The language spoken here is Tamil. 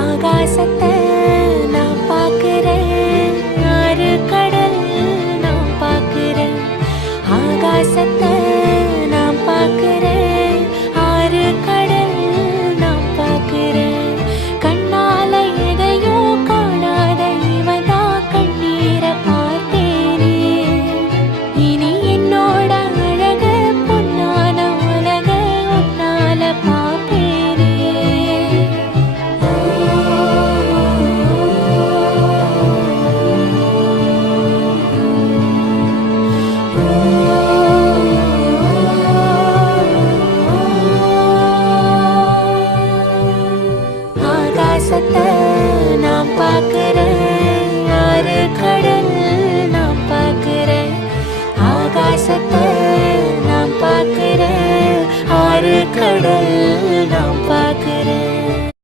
ஆகாசத்தை நான் பார்க்கிறேன், ஆறு கடல் நான் பார்க்கிறேன். ஆகாசத்தை நான் பார்க்கிறேன், ஆறு கடல் நான் பார்க்கிறேன். கண்ணால எதையோ காணாத இவதா கண்ணீரை பார்த்தேனே. இனி என்னோட அழக பொன்னான உலக உன்னால பார்ப்பேனே. ஆகாசத்தை நான் பார்க்கிறேன், ஆறு கடல் நான் பார்க்கிறேன். ஆகாசத்தை நான் பார்க்கிறேன், ஆறு கடல் நான் பார்க்கிறேன்.